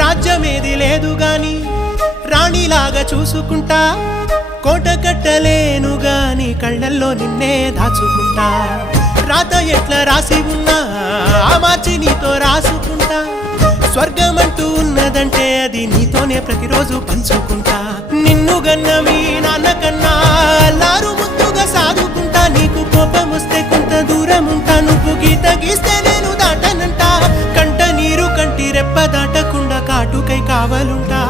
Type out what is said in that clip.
రాజ్యమేది లేదు గాని రాణిలాగా చూసుకుంటా, కోట కట్టలేను గాని కళ్ళల్లో నిన్నే దాచుకుంటా. రాత ఎట్లా రాసి ఉన్నా ఆ మార్చి నీతో రాసుకుంటా. స్వర్గమంటూ ఉన్నదంటే అది నీతోనే ప్రతిరోజు పంచుకుంటా. నిన్ను గన్న మీ నాన్నకన్నా అల్లారు ముద్దుగా సాదుకుంటా. నీకు కోపం వస్తే కొంత దూరం ఉంటా, నువ్వు గీత గీస్తే నేను దాటనంటా. కంట నీరు కంటి రెప్ప దాటకుండా కాటుకై కావలుంటా.